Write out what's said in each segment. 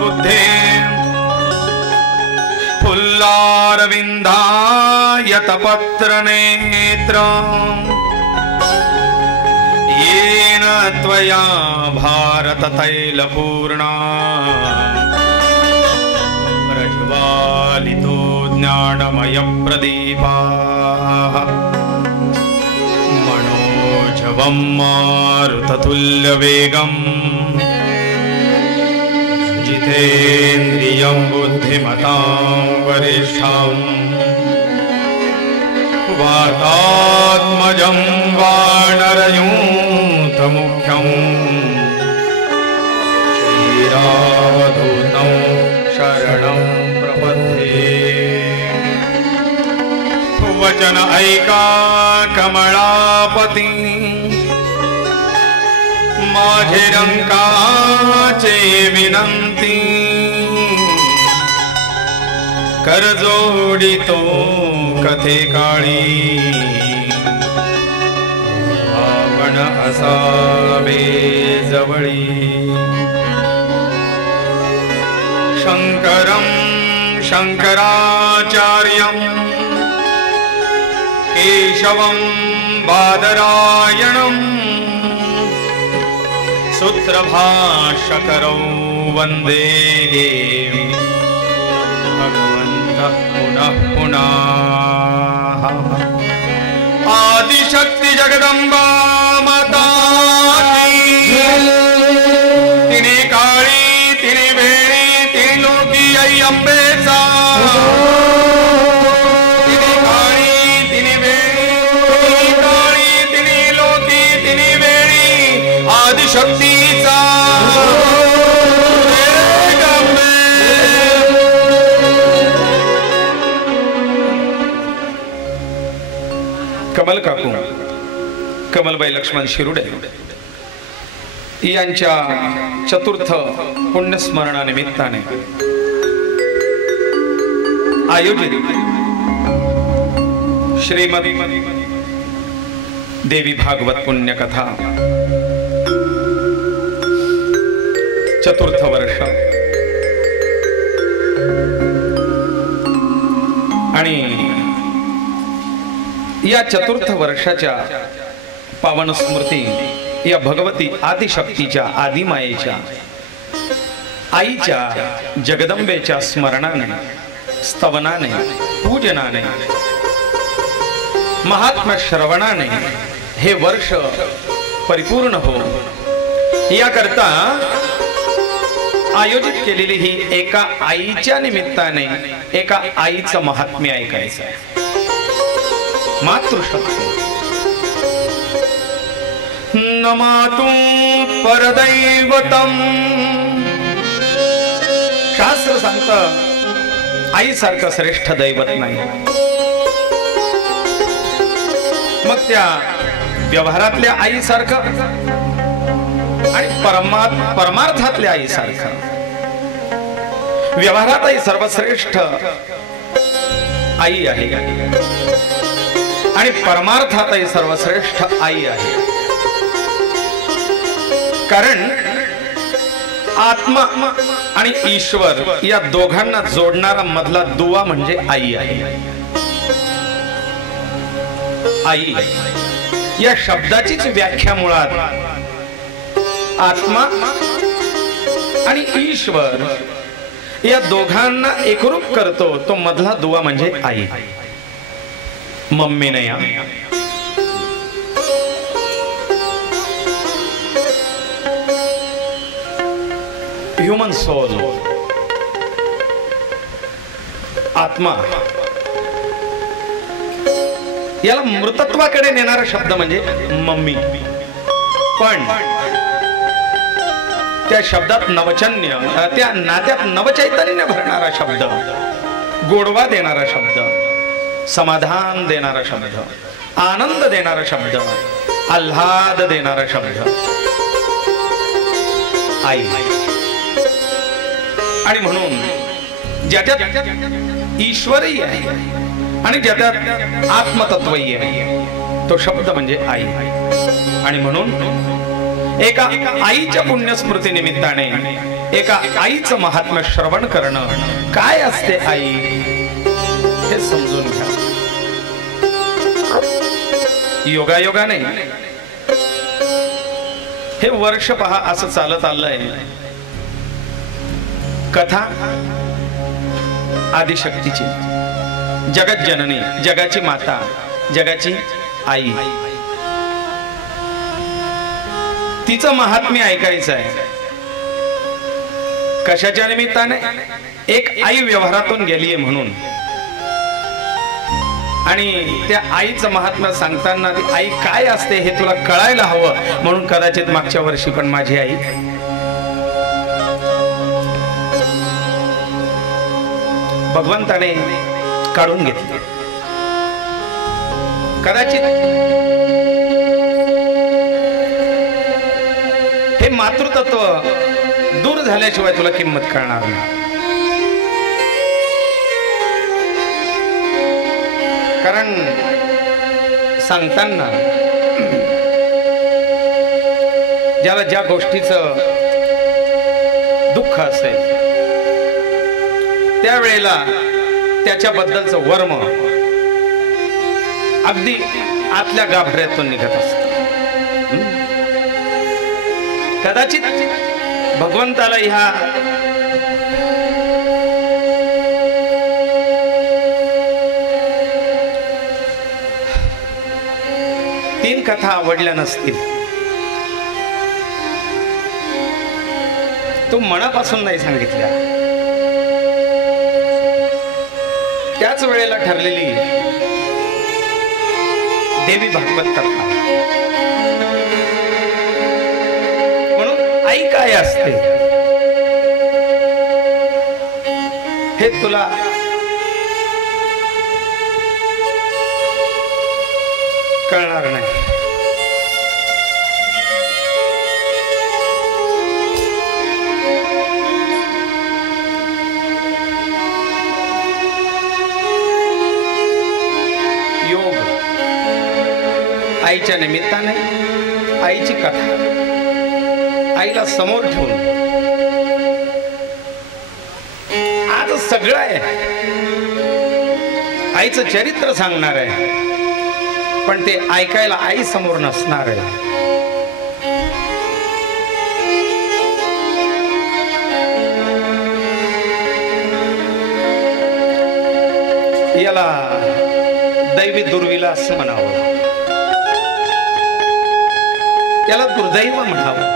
बुद्धे फुल्लारविन्दायतपत्रनेत्र येन त्वया भारततैलपूर्णा प्रज्वालितो ज्ञानमयप्रदीपाः मनोजवं मारुततुल्यवेगम् जितेन्द्रियं बुद्धिमतां वरिष्ठं वातात्मजं वानरयूथमुख्यं श्रीराधूतं शरणं प्रपद्ये। वचन ऐका कमलापती माझे रंकाचे विनंती कर जोडितो कथे काळी आपण असावे जवळी। शंकरं शंकराचार्यं केशवं बादरायणं सूत्रभाष्यकरौ वन्दे भगवन्तः पुनः पुनः। आदिशक्ति जगदंबा माता तिने काळी तिने वेळी तिने लोकी आई अंबेचा तिने काळी तिने वेळी तिने काळी तिने लोकी तिने वेळी आदिशक्तीचा कमल काकू कमलबाई लक्ष्मण शिरुडे यांच्या चतुर्थ पुण्यस्मरणानिमित्ताने आयोजित श्रीमद देवी भागवत पुण्यकथा चतुर्थ वर्ष आणि या चतुर्थ वर्षाच्या पावन स्मृती या भगवती आदिशक्तीच्या आदिमायेच्या आईच्या जगदंबेच्या स्मरणाने स्तवनाने पूजनाने महात्म्य श्रवणाने हे वर्ष परिपूर्ण हो याकरता आयोजित केलेली ही एका आईच्या निमित्ताने एका आईचं महात्म्य ऐकायचं आहे। मातृशक्ती नमातु परदैवतम शास्त्र सांगतं आई सारखं श्रेष्ठ दैवत नाही। मग त्या व्यवहारातल्या आई सारखं आणि परमार्थातल्या आई सारखं व्यवहारात आई सर्वश्रेष्ठ आई आहे आणि परमार्थात आई सर्वश्रेष्ठ आई आहे। कारण आत्मा आणि ईश्वर या दोघांना जोडणारा मधला दुवा म्हणजे आई आहे। आई या शब्दाचीच व्याख्या मुळात आत्मा आणि ईश्वर या दोघांना एकरूप करतो तो मधला दुवा म्हणजे आई। मम्मी नाही ह्यूमन सोल आत्मा याला मृतत्वाकडे नेणारा शब्द म्हणजे मम्मी। पण त्या शब्दात नवचन्य त्या नात्यात नवचैतन्य भरणारा शब्द गोडवा देणारा शब्द समाधान देणारा शब्द आनंद देणारा शब्द आल्हाद देणारा शब्द आई। आणि म्हणून ज्याच्यात ईश्वरही आहे आणि ज्याच्यात आत्मतत्वही आहे तो शब्द म्हणजे आई। आणि म्हणून एका आईच्या पुण्यस्मृती निमित्ताने एका आईचं महात्म्य श्रवण करणं. काय असते आई हे समजून घ्या. योगायोगाने हे वर्ष पहा असं चालत आलंय. कथा आदिशक्तीची, जगत जननी, जगाची माता, जगाची आई, तिचं महात्म्य ऐकायचं आहे. कशाच्या निमित्ताने? एक आई व्यवहारातून गेलीये म्हणून. आणि त्या आईचं महात्म्य सांगताना ती आई काय असते हे तुला कळायला हवं म्हणून कदाचित मागच्या वर्षी पण माझी आई भगवंताने काढून घेतली. कदाचित हे मातृतत्व दूर झाल्याशिवाय तुला किंमत कळणार नाही. कारण सांगताना ज्याला ज्या गोष्टीचं दुःख असेल त्यावेळेला त्याच्याबद्दलचं वर्म अगदी आतल्या गाभऱ्यातून निघत असत. कदाचित भगवंताला ह्या तीन कथा आवडल्या नसतील. तो मनापासून नाही सांगितल्या. त्याच वेळेला ठरलेली देवी भागवत कथा. म्हणून आई काय असते हे तुला कळणार नाही. योग आईच्या निमित्ताने, आईची कथा, आईला समोर ठेवून आज सगळं आहे. आईचं चरित्र सांगणार आहे पण ते ऐकायला आई समोर नसणार आहे. याला दैवी दुर्विलास म्हणावं, याला दुर्दैव म्हणावं.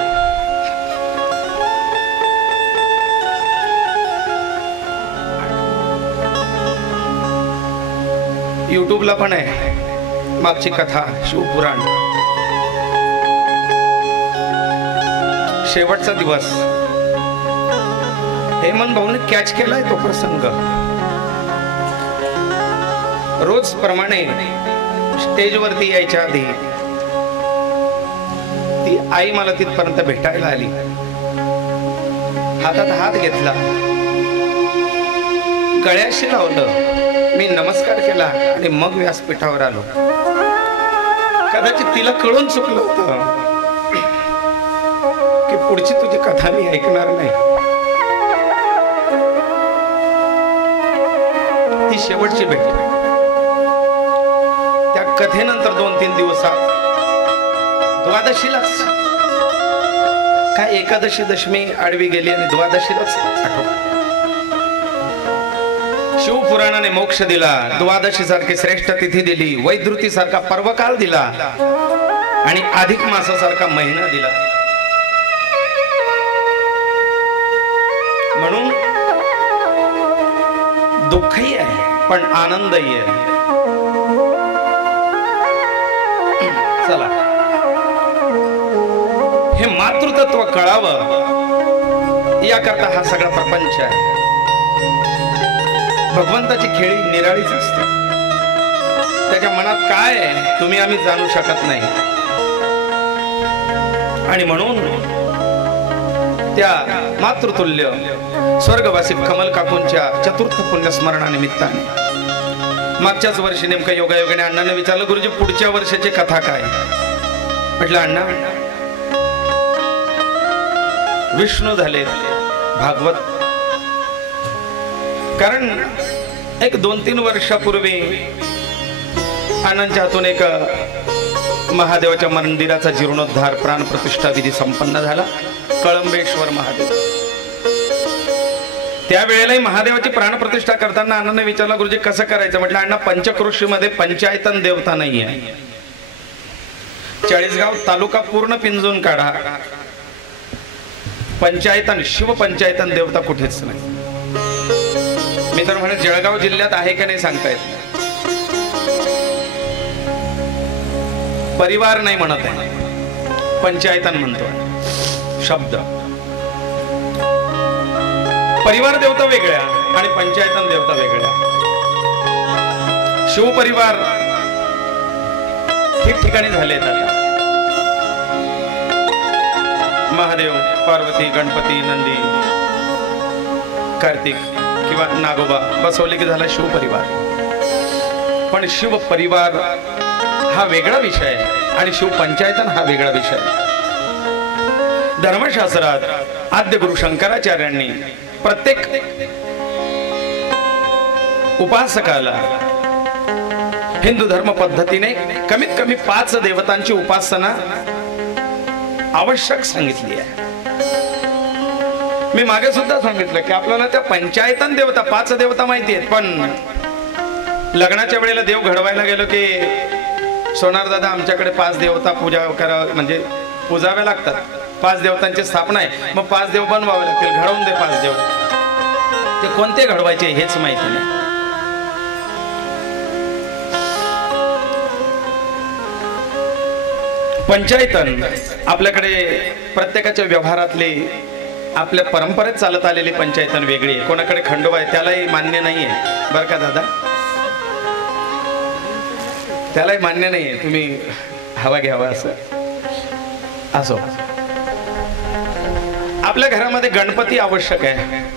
युट्यूबला पण आहे मागची कथा, शिवपुराण. शेवटचा दिवस हेमंत भाऊने कॅच केलाय तो प्रसंग. रोज प्रमाणे स्टेजवरती यायच्या आधी ती आई मला तिथपर्यंत भेटायला आली. हातात हात घेतला, गळ्याशी लावलं, मी नमस्कार केला आणि मग व्यासपीठावर आलो. कदाचित तिला कळून चुकलं होतं की पुढची तुझी कथा मी ऐकणार नाही. ती शेवटची भेट. त्या कथेनंतर 2-3 दिवसात द्वादशीलाच काय एकादशी दशमी आडवी गेली आणि द्वादशीलाच आठवलं. शिवपुराणाने मोक्ष दिला, द्वादशी सारखी श्रेष्ठ तिथी दिली, वैद्रुती सारखा पर्वकाल दिला आणि अधिक मासासारखा महिना दिला. म्हणून दुःखही आहे पण आनंदही आहे. चला, हे मातृतत्व कळावं याकरता हा सगळा प्रपंच आहे. भगवंताची खेळी निराळीच असते. त्याच्या मनात काय आहे तुम्ही आम्ही जाणू शकत नाही. आणि म्हणून त्या मातृतुल्य स्वर्गवासी कमल काकूंच्या चतुर्थ पुण्यस्मरणानिमित्ताने मागच्याच वर्षी नेमकं योगायोगाने अण्णांना विचारलं, गुरुजी पुढच्या वर्षाची कथा काय? म्हटलं अण्णा, विष्णू झाले, भागवत. कारण एक 2-3 वर्षापूर्वी आनंदच्या हातून एक महादेवाच्या मंदिराचा जीर्णोद्धार प्राणप्रतिष्ठा विधी संपन्न झाला. कळंबेश्वर महादेव. त्यावेळेलाही महादेवाची प्राणप्रतिष्ठा करताना आनंदने विचारला, गुरुजी कसं करायचं? म्हटलं अण्णा, पंचक्रोशीमध्ये पंचायतन देवता नाही आहे. 40गाव तालुका पूर्ण पिंजून काढा, पंचायतन शिवपंचायतन देवता कुठेच नाही. मी तर म्हणे जळगाव जिल्ह्यात आहे का नाही सांगता येत नाही. परिवार नाही म्हणत आहे, पंचायतन म्हणतो शब्द. परिवार देवता वेगळ्या आणि पंचायतन देवता वेगळ्या. शिवपरिवार ठिकठिकाणी झालेत आता. महादेव, पार्वती, गणपती, नंदी, कार्तिक किंवा नागोबा बसवले की झाला शिवपरिवार. पण शिवपरिवार हा वेगळा विषय आणि शिवपंचायतन हा वेगळा विषय. धर्मशास्त्रात आद्य गुरु शंकराचार्यांनी प्रत्येक उपासकाला हिंदू धर्म पद्धतीने कमीत कमी 5 देवतांची उपासना आवश्यक सांगितली आहे. मी मागे सुद्धा सांगितलं की आपल्याला त्या पंचायतन देवता 5 देवता माहिती आहेत, पण लग्नाच्या वेळेला देव घडवायला गेलो की सोनार दादा आमच्याकडे 5 देवता पूजा करा म्हणजे पूजाव्या लागतात. 5 देवतांची स्थापना आहे, मग 5 देव बनवावे लागतील. घडवून दे 5 देव. ते कोणते घडवायचे हेच माहिती नाही. पंचायतन आपल्याकडे प्रत्येकाच्या व्यवहारातले आपल्या परंपरेत चालत आलेली पंचायतन वेगळी आहे. कोणाकडे खंडोबा आहे त्यालाही मान्य नाहीये बरं का दादा, त्यालाही मान्य नाहीये. तुम्ही हवा घ्यावा असो. आपल्या घरामध्ये गणपती आवश्यक आहे.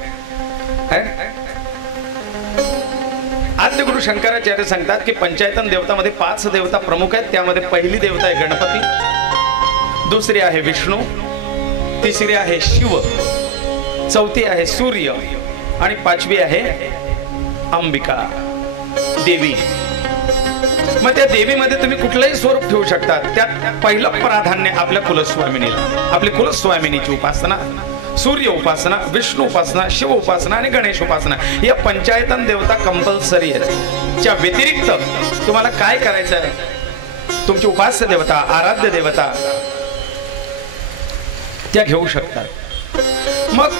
आद्य गुरु शंकराचार्य सांगतात की पंचायतन देवतामध्ये 5 देवता प्रमुख आहेत. त्यामध्ये पहिली देवता आहे गणपती, दुसरी आहे विष्णू, तिसरी आहे शिव, चौथी आहे सूर्य आणि 5वी आहे अंबिका देवी. मग त्या देवीमध्ये तुम्ही कुठलंही स्वरूप ठेवू शकता. त्यात पहिलं प्राधान्य आपल्या कुलस्वामिनीला. आपली कुलस्वामिनीची उपासना, सूर्य उपासना, विष्णू उपासना, शिव उपासना आणि गणेश उपासना या पंचायतन देवता कंपल्सरी आहेत. च्या व्यतिरिक्त तुम्हाला काय करायचं आहे? तुमची उपास्य देवता, आराध्य देवता त्या घेऊ शकतात. मग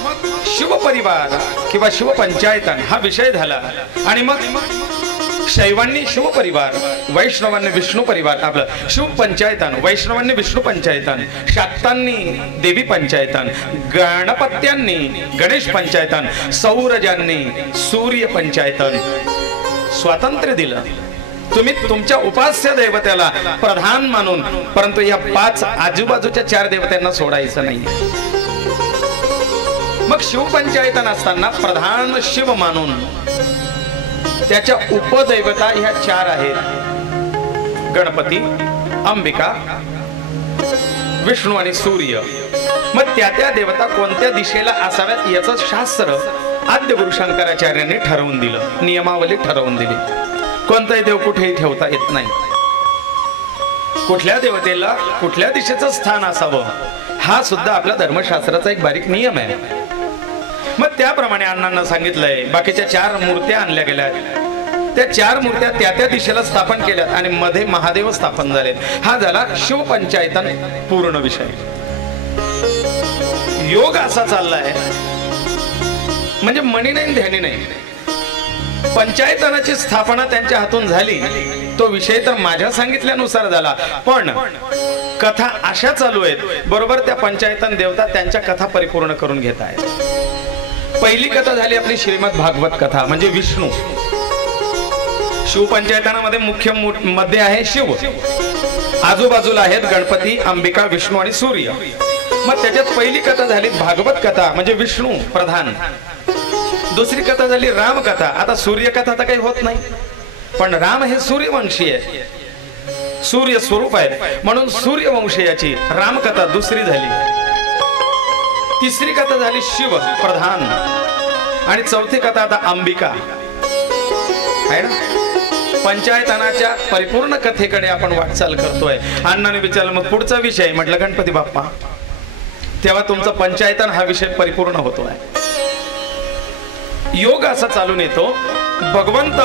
शिवपरिवार किंवा शिवपंचायतन हा विषय झाला. आणि मग शैवांनी शिवपरिवार, वैष्णवांनी विष्णू परिवार, आपलं शिवपंचायतन, वैष्णवांनी विष्णू पंचायतन, शाक्तांनी देवी पंचायतन, गणपत्यांनी गणेश पंचायतन, सौरजांनी सूर्य पंचायतन. स्वातंत्र्य दिलं. तुम्ही तुमच्या उपास्य देवतेला प्रधान मानून, परंतु या 5 आजूबाजूच्या 4 देवतांना सोडायचं नाही. मग शिवपंचायतन असताना प्रधान शिव मानून त्याच्या उपदैवता ह्या 4 आहेत. गणपती, अंबिका, विष्णू आणि सूर्य. मग त्या देवता कोणत्या दिशेला असाव्यात याचं शास्त्र आद्य गुरु शंकराचार्यांनी ठरवून दिलं, नियमावली ठरवून दिली. कोणताही देव कुठेही ठेवता येत नाही. कुठल्या देवतेला कुठल्या दिशेचं स्थान असावं हा सुद्धा आपल्या धर्मशास्त्राचा एक बारीक नियम आहे. मग त्याप्रमाणे अण्णांना सांगितलंय. बाकीच्या 4 मूर्त्या आणल्या गेल्या. त्या 4 मूर्त्या त्या दिशेला स्थापन केल्यात आणि मध्ये महादेव स्थापन झालेत. हा झाला शिवपंचायतन पूर्ण विषय. योग असा चाललाय म्हणजे मनी नाही ध्यानी नाही. पंचायतनाची स्थापना त्यांच्या हातून झाली. तो विषय तर माझ्या सांगितल्यानुसार झाला, पण कथा अशा चालू आहेत बरोबर त्या पंचायतन देवता त्यांच्या कथा परिपूर्ण करून घेत आहेत. पहिली कथा झाली आपली श्रीमद भागवत कथा म्हणजे विष्णू. शिवपंचायतनामध्ये मुख्य मध्ये आहे शिव, आजूबाजूला आहेत गणपती, अंबिका, विष्णू आणि सूर्य. मग त्याच्यात पहिली कथा झाली भागवत कथा म्हणजे विष्णू प्रधान. दुसरी कथा झाली राम कथा. आता सूर्य कथा तर काही होत नाही, पण राम हे सूर्यवंशी आहे, सूर्य स्वरूप आहे, म्हणून सूर्यवंशीयाची रामकथा दुसरी झाली. तिसरी कथा झाली शिव प्रधान आणि चौथी कथा आता अंबिका आहे ना। पंचायतनाच्या परिपूर्ण कथेकडे आपण वाटचाल करतोय। अण्णाने विचारलं मग पुढचा विषय, म्हटलं गणपती बाप्पा। तेव्हा तुमचा पंचायतन हा विषय परिपूर्ण होतोय। योग असा चालून येतो, भगवंत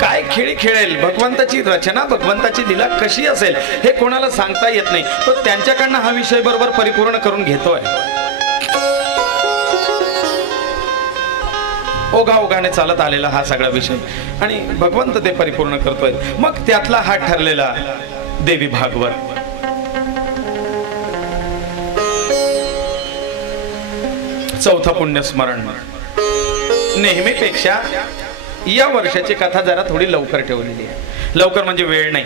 काय खेळी खेळेल, भगवंताची रचना, भगवंताची लीला कशी असेल हे कोणाला सांगता येत नाही। तो त्यांच्याकडनं हा विषय बरोबर परिपूर्ण करून घेतोय। ओघाओघाने चालत आलेला हा सगळा विषय आणि भगवंत ते परिपूर्ण करतोय। मग त्यातला हा ठरलेला देवी भागवत। चौथा पुण्यस्मरण। नेहमीपेक्षा या वर्षाची कथा जरा थोडी लवकर ठेवलेली आहे। लवकर म्हणजे वेळ नाही,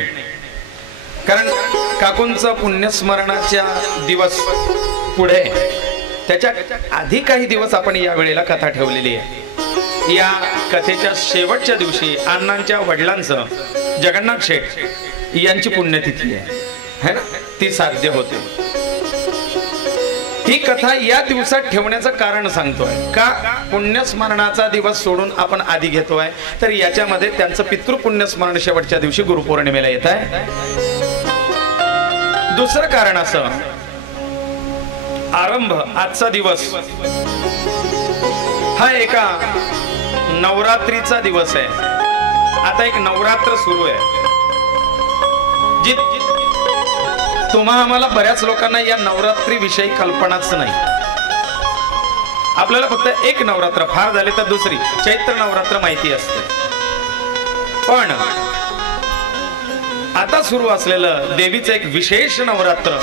कारण काकूंचा पुण्यस्मरणाच्या दिवस पुढे, त्याच्या आधी काही दिवस आपण या वेळेला कथा ठेवलेली आहे। या कथेच्या शेवटच्या दिवशी अण्णांच्या वडिलांचं जगन्नाथ शेठ यांची पुण्यतिथी आहे ना, ती साध्य होते। ही कथा या दिवसात ठेवण्याचं कारण सांगतोय का, पुण्यस्मरणाचा दिवस सोडून आपण आधी घेतोय, तर याच्यामध्ये त्यांचं पितृपुण्यस्मरण शेवटच्या दिवशी गुरुपौर्णिमेला येत आहे। दुसरं कारण असं, आरंभ आजचा दिवस हा एका नवरात्रीचा दिवस आहे। आता एक नवरात्र सुरू आहे, जी तुम्हा आम्हाला बऱ्याच लोकांना या नवरात्री विषयी कल्पनाच नाही। आपल्याला फक्त एक नवरात्र, फार झाले तर दुसरी चैत्र नवरात्र माहिती असते, पण आता सुरू असलेलं देवीचं एक विशेष नवरात्र,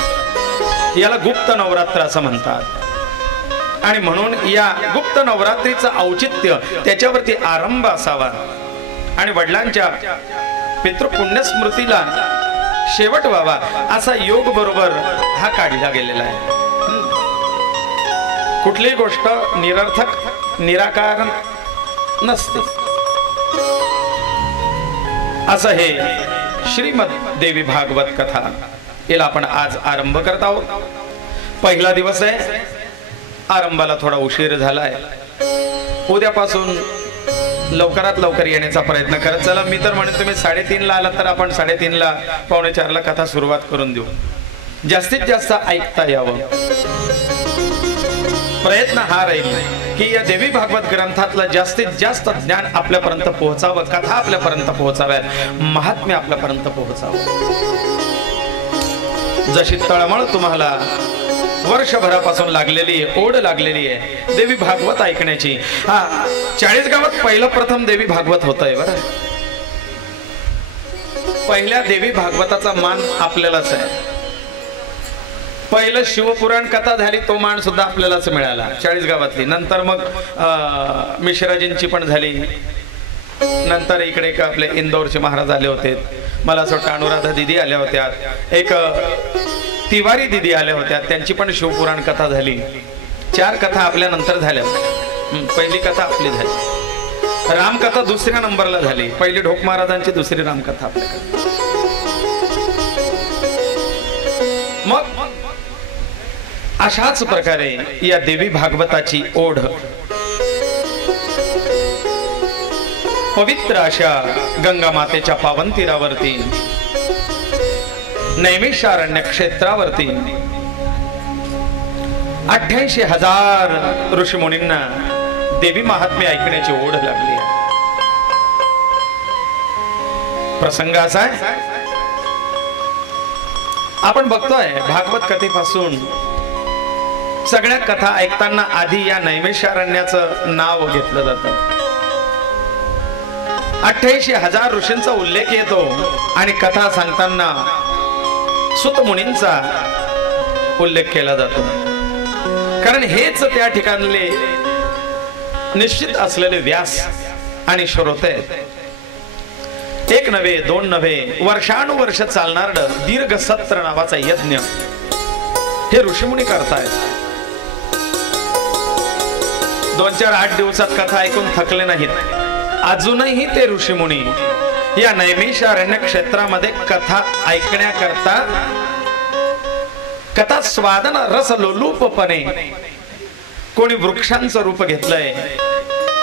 याला गुप्त नवरात्र असं म्हणतात। आणि म्हणून या गुप्त नवरात्रीचं औचित्य, त्याच्यावरती आरंभ असावा आणि वडिलांच्या पितृपुण्यस्मृतीला शेवट व्हावा असा योग बरोबर हा काढला गेलेला आहे। कुठलीही गोष्ट निरर्थक निराकार नसते, असं हे श्रीमद देवी भागवत कथा, याला आपण आज आरंभ करत आहोत। पहिला दिवस आहे, आरंभाला थोडा उशीर झालाय। उद्यापासून लवकरात लवकर येण्याचा प्रयत्न करत चला। मी तर म्हणतो तुम्ही 3:30ला आलात तर आपण 3:30ला 3:45ला कथा सुरुवात करून देऊ, जास्तीत जास्त ऐकता यावं। प्रयत्न हा राहील की या देवी भागवत ग्रंथातलं जास्तीत जास्त ज्ञान आपल्यापर्यंत पोहोचावं, कथा आपल्यापर्यंत पोहोचाव्यात, महात्म्य आपल्यापर्यंत पोहोचावं। जशी तळमळ तुम्हाला वर्षभरापासून लागलेली आहे, ओढ लागलेली आहे देवी भागवत ऐकण्याची। हा, 40 गावात पहिलं प्रथम देवी भागवत होतंय बरं। पहिल्या देवी भागवताचा मान आपल्यालाच आहे। पहिलं शिवपुराण कथा झाली, तो मान सुद्धा आपल्यालाच मिळाला 40 गावातली। नंतर मग मिश्राजींची पण झाली, नंतर इकडे का आपले इंदौरचे महाराज आले होते, मला असं वाटतं अनुराधा दिदी आल्या होत्या, एक तिवारी दिदी आल्या होत्या, त्यांची पण शिवपुराण कथा झाली। 4 कथा आपल्या नंतर झाल्या। पहिली कथा आपली झाली, रामकथा दुसऱ्या नंबरला झाली, पहिली ढोक महाराजांची, दुसरी रामकथा आपल्याकडे। मग अशाच प्रकारे या देवी भागवताची ओढ पवित्र अशा गंगा मातेच्या पावन तीरावरती, नैमिषारण्य क्षेत्रावरती 88,000 ऋषीमुनींना देवी महात्म्य ऐकण्याची ओढ लागली आहे। प्रसंग असा आहे, आपण बघतोय भागवत कथेपासून सगळ्या कथा ऐकताना आधी या नैमिषारण्याचं नाव घेतलं जातं। 88,000 ऋषींचा उल्लेख येतो आणि कथा सांगताना सुत मुनींचा उल्लेख केला जातो, कारण हेच त्या ठिकाणले निश्चित असलेले व्यास आणि श्रोते आहेत। एक नव्हे, 2 नव्हे, वर्षानुवर्ष चालणार दीर्घ सत्र नावाचा यज्ञ हे ऋषीमुनी करतायत। 2-4, 8 दिवसात कथा ऐकून थकले नाहीत। अजूनही ते ऋषीमुनी या नैमिषारण्य क्षेत्रामध्ये कथा ऐकण्याकरता, कथा स्वादन रस लोलूपपणे कोणी वृक्षांचं रूप घेतलंय,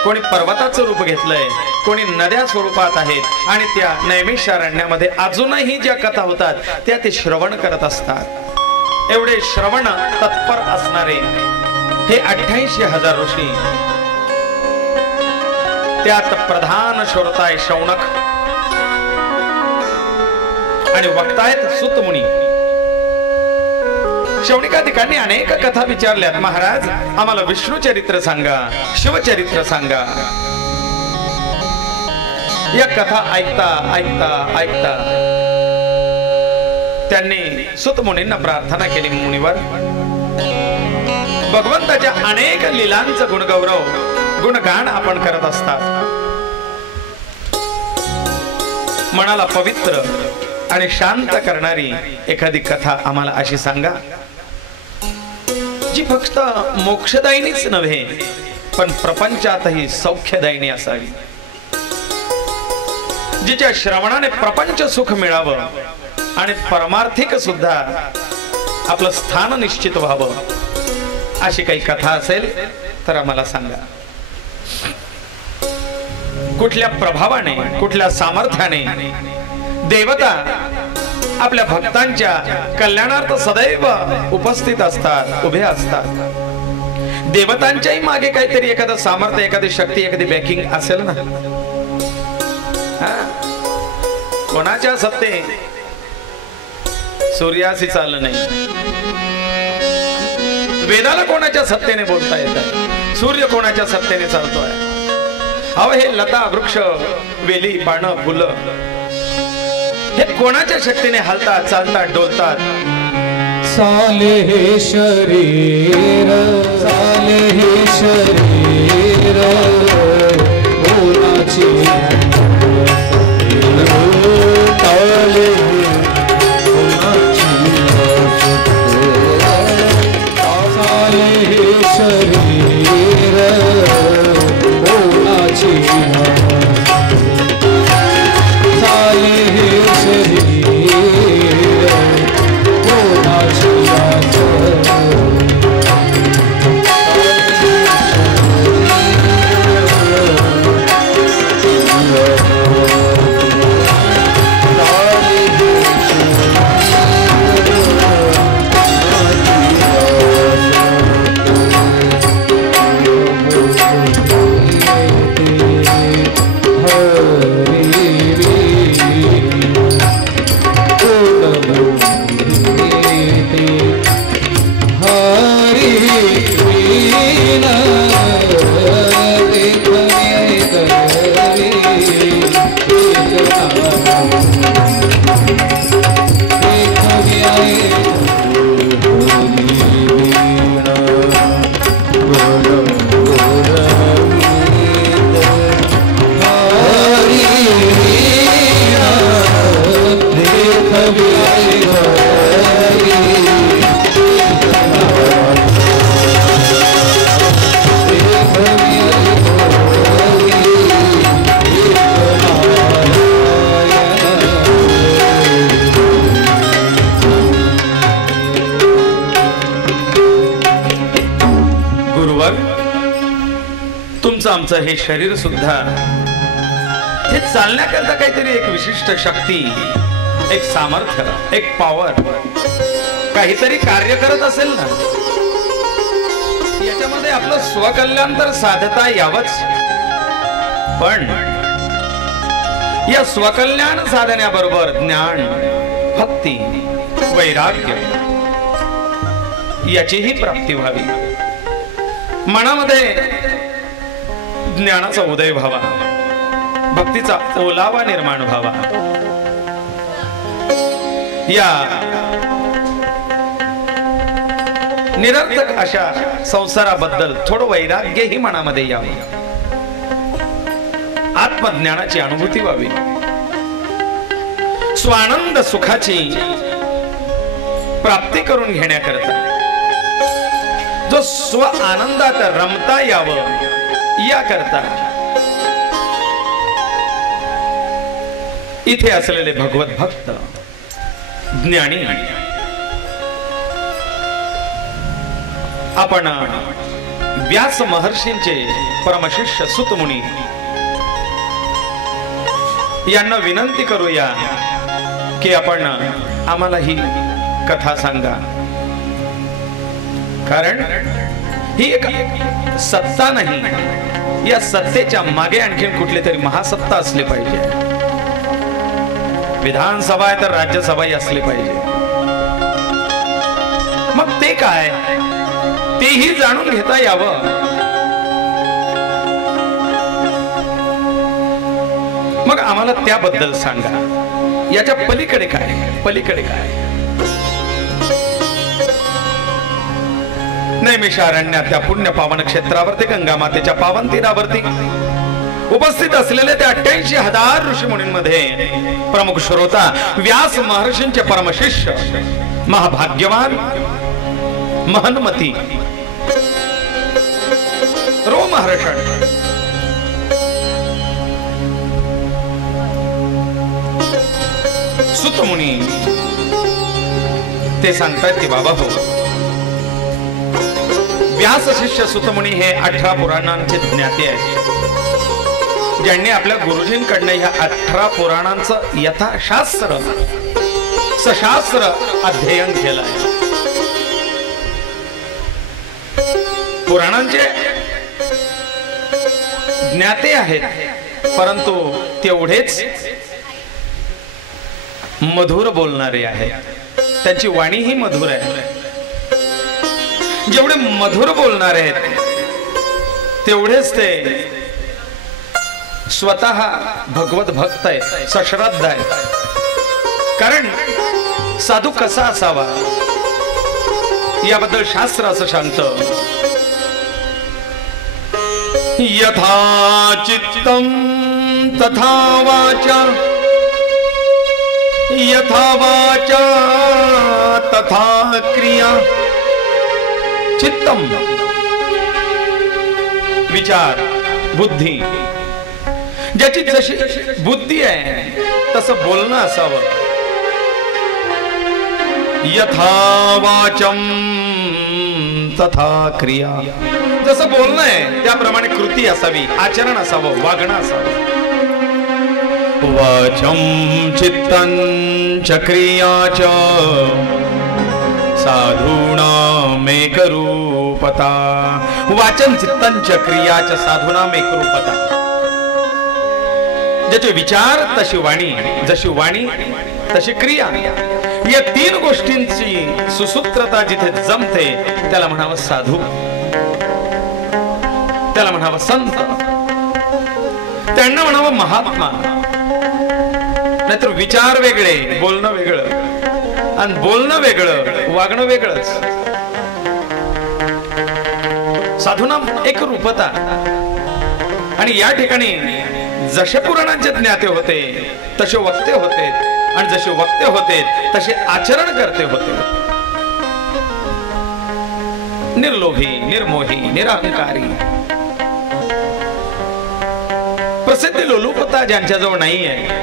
कोणी पर्वताचं रूप घेतलंय, कोणी नद्या स्वरूपात आहेत आणि त्या नैमिषारण्यामध्ये अजूनही ज्या कथा होतात त्या ते श्रवण करत असतात। एवढे श्रवण तत्पर असणारे हे 88,000 ऋषी, त्यात प्रधान श्रोताय शौनक आणि वक्तायत सुत मुनी। शौनिकाधिकांनी अनेक कथा विचारल्यात, महाराज आम्हाला विष्णू चरित्र सांगा, शिवचरित्र सांगा। या कथा ऐकता ऐकता ऐकता त्यांनी सुत मुनींना प्रार्थना केली, मुनिवर भगवंताच्या अनेक लीलांचं गुणगौरव गुणगान आपण करत असतात, मनाला पवित्र आणि शांत करणारी एखादी कथा आम्हाला अशी सांगा जी फक्त मोक्षदायीनीच नव्हे पण प्रपंचातही सौख्यदायिनी असावी, जिच्या श्रवणाने प्रपंच सुख मिळावं आणि परमार्थिक सुद्धा आपलं स्थान निश्चित व्हावं। अशी काही कथा असेल तर आम्हाला सांगा। कुठल्या प्रभावाने, कुठल्या सामर्थ्याने देवता आपल्या भक्तांच्या कल्याणार्थ सदैव उपस्थित असतात, उभे असतात। देवतांच्याही मागे काहीतरी एखादं सामर्थ्य, एखादी शक्ती, एखादी बॅकिंग असेल ना। कोणाच्या सत्ते सूर्यासी चाललं नाही, वेदाला कोणाच्या सत्तेने बोलता येतात, सूर्य कोणाच्या सत्तेने चालतोय। अहो हे लता वृक्ष वेली पानं फुलं हे कोणाच्या शक्तीने हलतात, चालतात, डोलतात। साले हे शरीर, साले हे शरीर कोणाचे ताले कोणाची साले हे शरीर कोणाची साले हे शरीर कोणाची आमचं हे शरीर सुद्धा हे चालण्याकरता काहीतरी एक विशिष्ट शक्ती, एक सामर्थ्य, एक पॉवर काहीतरी कार्य करत असेल ना। याच्यामध्ये आपलं स्वकल्याण तर साधता यावंच, पण या स्वकल्याण साधण्याबरोबर ज्ञान, भक्ती, वैराग्य याचीही प्राप्ती व्हावी। मनामध्ये ज्ञानाचा उदय व्हावा, भक्तीचा ओलावा निर्माण व्हावा। या निरर्थक अशा संसाराबद्दल थोडं वैराग्यही मनामध्ये यावं, आत्मज्ञानाची अनुभूती व्हावी, स्वानंद सुखाची प्राप्ती करून घेण्याकरता जो स्व आनंदात रमता यावं याकरता इथे असलेले भगवत भक्त ज्ञानी आपण व्यास महर्षींचे परमशिष्य सुत मुनी यांना विनंती करूया की आपण आम्हाला ही कथा सांगा, कारण ही एक सत्ता नाही, या सत्तेच्या मागे आणखीन कुठली तरी महासत्ता असली पाहिजे. विधानसभा आहे तर राज्यसभाही असली पाहिजे. मग ते काय तेही जाणून घेता यावं. मग आम्हाला त्याबद्दल सांगा, याच्या पलीकडे काय, पलीकडे काय. नैमिषारण्यात त्या पुण्य पावन क्षेत्रावरती, गंगा मातेच्या पावन तीरावरती उपस्थित असलेले त्या 88,000 ऋषीमुनींमध्ये प्रमुख श्रोता व्यास महर्षींचे परमशिष्य महाभाग्यवान महन्मती रोमहर्षण सुत मुनी ते सांगतात की बाबा हो, व्यास शिष्य सुतमुनी हे 18 पुराणांचे ज्ञाते आहेत, ज्यांनी आपल्या गुरुजींकडनं ह्या 18 पुराणांचं यथाशास्त्र सशास्त्र अध्ययन केलं आहे. पुराणांचे ज्ञाते आहेत, परंतु तेवढेच मधुर बोलणारे आहेत. त्यांची वाणी ही मधुर आहे. जेवढे मधुर बोलणारे आहेत तेवढेच ते स्वतः भगवत भक्त आहेत, सश्रद्ध आहेत. कारण साधू कसा असावा याबद्दल शास्त्र असं सांगतं, यथा चित्तम तथा वाचा, यथा वाचा तथा क्रिया. चित्तम विचार बुद्धी, ज्याची जशी बुद्धी आहे तसं बोलणं असावं. यथा वाचम तथा क्रिया, जसं बोलणं आहे त्याप्रमाणे कृती असावी, आचरण असावं, वागणं असावं. वाचम चित्तं च क्रिया च साधूनाम एकरूपता. वाचन चित्तं च क्रिया च साधूनाम एकरूपता. ज्याचे विचार तशी वाणी, जशी वाणी तशी क्रिया, या 3 गोष्टींची सुसूत्रता जिथे जमते त्याला म्हणावं साधू, त्याला म्हणावं संत, त्यांना म्हणावं महात्मा. नाहीतर विचार वेगळे, बोलणं वेगळं, आणि बोलणं वेगळं, वागणं वेगळंच. साधूनाम एक रूपता. आणि या ठिकाणी जसे पुराणांचे ज्ञाते होते तसे वक्ते होते, आणि जसे वक्ते होते तसे आचरण करते होते. निर्लोभी, निर्मोही, निरहंकारी. प्रसिद्धी लोलुपता ज्यांच्याजवळ नाही आहे,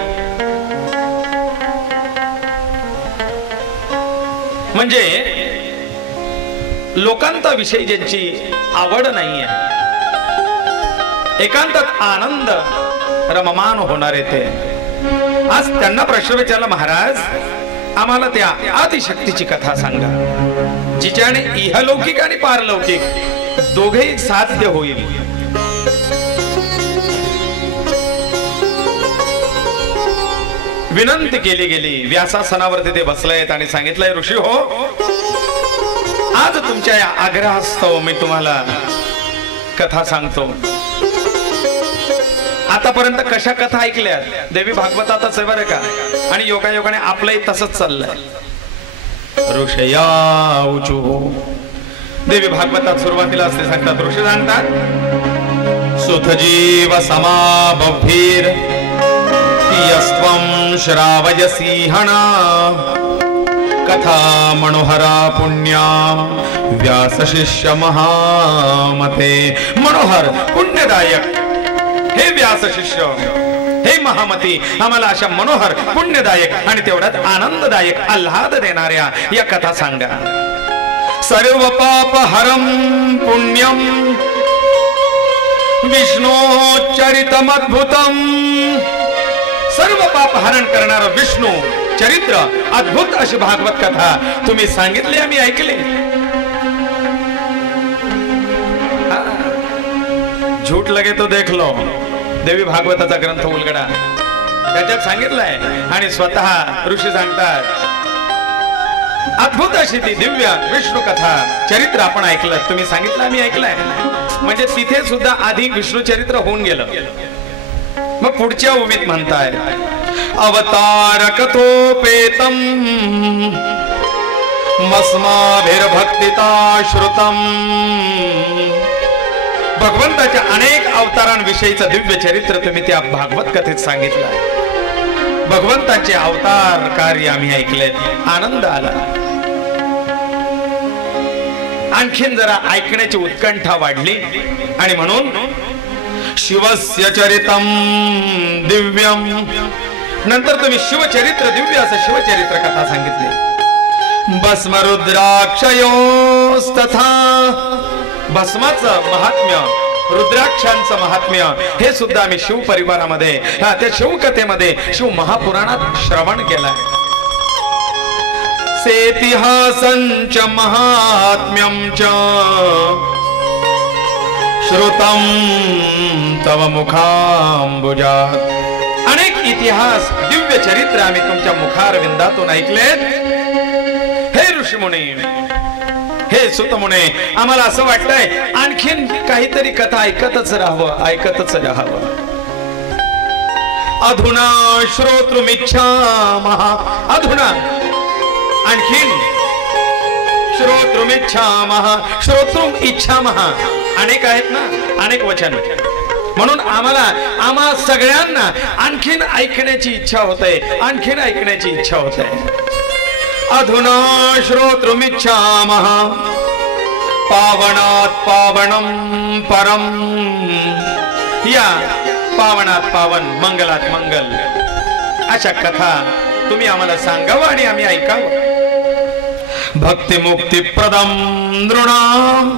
म्हणजे लोकांताविषयी ज्यांची आवड नाही आहे, एकांतात आनंद रममान होणारे ते. आज त्यांना प्रश्न विचारला, महाराज आम्हाला त्या आदिशक्तीची कथा सांगा, जिच्याने इहलौकिक आणि पारलौकिक दोघेही साध्य होईल. विनंती केली गेली. व्यासासनावरती ते बसलेत आणि सांगितलंय, ऋषी हो, आज तुमच्या या आग्रहास्तव मी तुम्हाला कथा सांगतो. आतापर्यंत कशा कथा ऐकल्यात, देवी भागवतातच आहे बरं का, आणि योगायोगाने आपलंही तसंच चाललंय. ऋषया उचू, देवी भागवतात सुरुवातीला असते सांगतात, ऋषी सांगतात, सुतजीव समाभीर यस्त्वं श्रावयसिंहणा कथा मनोहरा पुण्या व्यास शिष्य महामते. मनोहर पुण्यदायक हे व्यास शिष्य, हे महामती, आम्हाला अशा मनोहर पुण्यदायक आणि तेवढ्यात आनंददायक आल्हाद देणाऱ्या या कथा सांगा. सर्व पाप हरम पुण्यम विष्णू चरितम अद्भुतम, सर्व पाप हरण करणारं विष्णू चरित्र अद्भुत अशी भागवत कथा तुम्ही सांगितली, आम्ही ऐकले. झूठ लगे तो देख लो, देवी भागवताचा ग्रंथ उलगडा, त्याच्यात सांगितलंय. आणि स्वतः ऋषी सांगतात अद्भुत अशी ती दिव्य विष्णू कथा चरित्र आपण ऐकलं, तुम्ही सांगितलं, आम्ही ऐकलंय. म्हणजे तिथे सुद्धा आधी विष्णू चरित्र होऊन गेलं. मग पुढच्या उभीत म्हणताय अवतारकथोपेतम मस्माभिर्भक्तिता श्रुतम. भगवंताच्या अनेक अवतारांविषयीचं दिव्य चरित्र तुम्ही त्या भागवत कथेत सांगितलं. भगवंताचे अवतार कार्य आम्ही ऐकलेत, आनंद आला. आणखीन जरा ऐकण्याची उत्कंठा वाढली आणि म्हणून शिवस्य चरितम दिव्यम, नंतर तुम्ही शिवचरित्र दिव्य असं शिवचरित्र कथा सांगितली. भस्म रुद्राक्षयोस्तथा, भस्माचं महात्म्य, रुद्राक्षांचं महात्म्य हे सुद्धा आम्ही शिव परिवारामध्ये त्या शिवकथेमध्ये शिव महापुराणात श्रवण केलंय. सेतिहासंच महात्म्यं च श्रुतं तव मुखांबुजात. अनेक इतिहास दिव्य चरित्र आम्ही तुमच्या मुखारविंदातून ऐकलेत. हे ऋषीमुनी, हे सुतमुने, आम्हाला असं वाटतंय आणखीन काहीतरी कथा ऐकतच राहावं. अधुना श्रोतृमिच्छामः, अधुना आणखीन श्रोतृमिच्छामः, श्रोतृम इच्छामः, अनेक आहेत ना, अनेक वचन. म्हणून आम्हा सगळ्यांना आणखीन ऐकण्याची इच्छा होते, आणखीन ऐकण्याची इच्छा होते. अधुना श्रोतृमिच्छामः पावनात् पावनं परम. या पावनात पावन, मंगलात मंगल अशा कथा तुम्ही आम्हाला सांगावं आणि आम्ही ऐकावं. भक्ती मुक्ती प्रदम नृणाम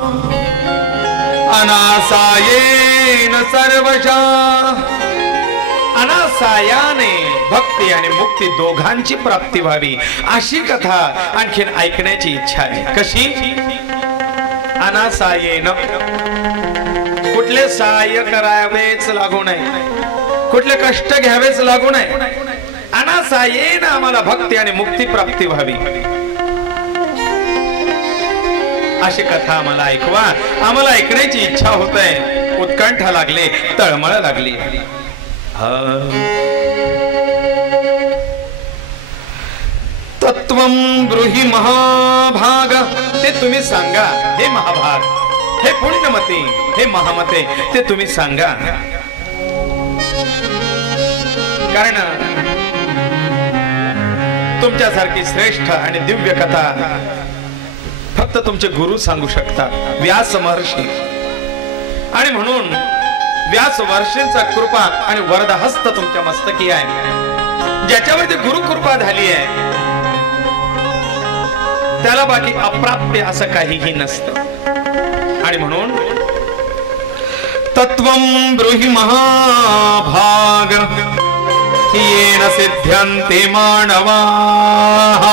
अनासायेन सर्वशः. अनासायाने भक्ती आणि मुक्ती दोघांची प्राप्ती व्हावी अशी कथा आणखीन ऐकण्याची इच्छा आहे. कशी? अनासायेन, कुठले सहाय्य करावेच लागू नये, कुठले कष्ट घ्यावेच लागू नये. अनासायेन आम्हाला भक्ती आणि मुक्ती प्राप्ती व्हावी अशी कथा आम्हाला ऐकवा. आम्हाला ऐकण्याची इच्छा होत आहे, उत्कंठा लागली, तळमळ लागली. तत्वं ब्रूहि महाभाग, ते तुम्ही सांगा हे महाभाग, हे पुण्यमती, हे महामते, ते तुम्ही सांगा. कारण तुमच्यासारखी श्रेष्ठ आणि दिव्य कथा फक्त तुमचे गुरु सांगू शकतात, व्यास महर्षी. आणि म्हणून व्यास महर्षींचा कृपा आणि वरदहस्त तुमच्या मस्तकी आहे. ज्याच्यावरती गुरु कृपा झाली आहे त्याला बाकी अप्राप्य असं काहीही नसतं. आणि म्हणून तत्वं ब्रूहि महाभाग येन सिद्ध्यन्ते मानवाः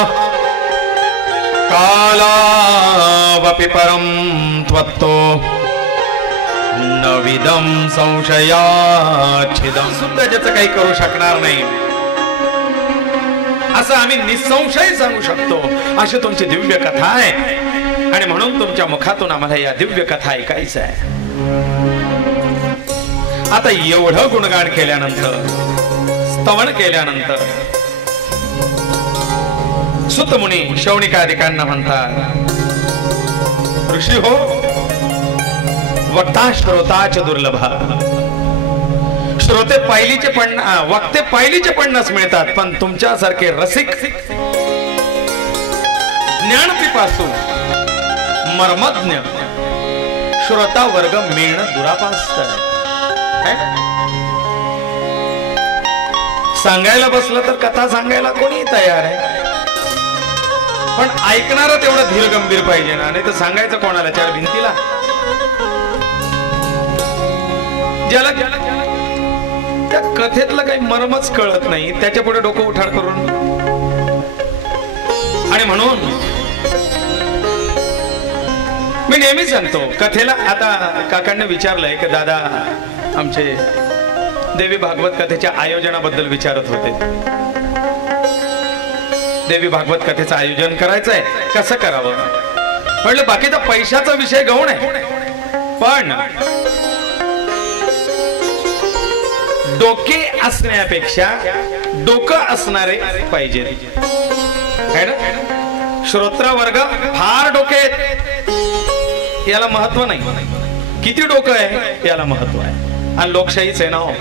कालावपि परं त्वत्तो न विदं संशयाच्छिदं. सुद्धा ज्याचं काही करू शकणार नाही असं आम्ही निसंशय सांगू शकतो अशी तुमची दिव्य कथा आहे. आणि म्हणून तुमच्या मुखातून आम्हाला या दिव्य कथा ऐकायचं आहे. आता एवढं गुणगान केल्यानंतर, स्तवन केल्यानंतर सुतमुनी शौनिकादिकांना म्हणतात, ऋषी हो, वक्ता श्रोताच दुर्लभा. श्रोते पायलीचे वक्ते पायलीचे 50 मिळतात, पण तुमच्यासारखे रसिक ज्ञानपिपासू मर्मज्ञ श्रोता वर्ग मिळणं दुरापास्त आहे. सांगायला बसलं तर कथा सांगायला कोणी तयार आहे, पण ऐकणारा तेवढा धीर गंभीर पाहिजे ना, नाही तर सांगायचं कोणाला, चार भिंतीला. ज्याला त्या कथेतलं काही मर्मच कळत नाही त्याच्या पुढे डोकं उठाड करून. आणि म्हणून मी नेहमी सांगतो कथेला. आता काकांनी विचारलंय की दादा आमचे देवी भागवत कथेच्या आयोजनाबद्दल विचारत होते. देवी भागवत कथेचं आयोजन करायचंय, कसं करावं म्हटलं. बाकीचा पैशाचा विषय गौण आहे, पण डोके असण्यापेक्षा डोकं असणारे पाहिजे. है ना? श्रोत्र वर्ग फार डोके याला महत्व नाही, किती डोकं आहे याला महत्व आहे. आणि लोकशाहीच आहे ना हो.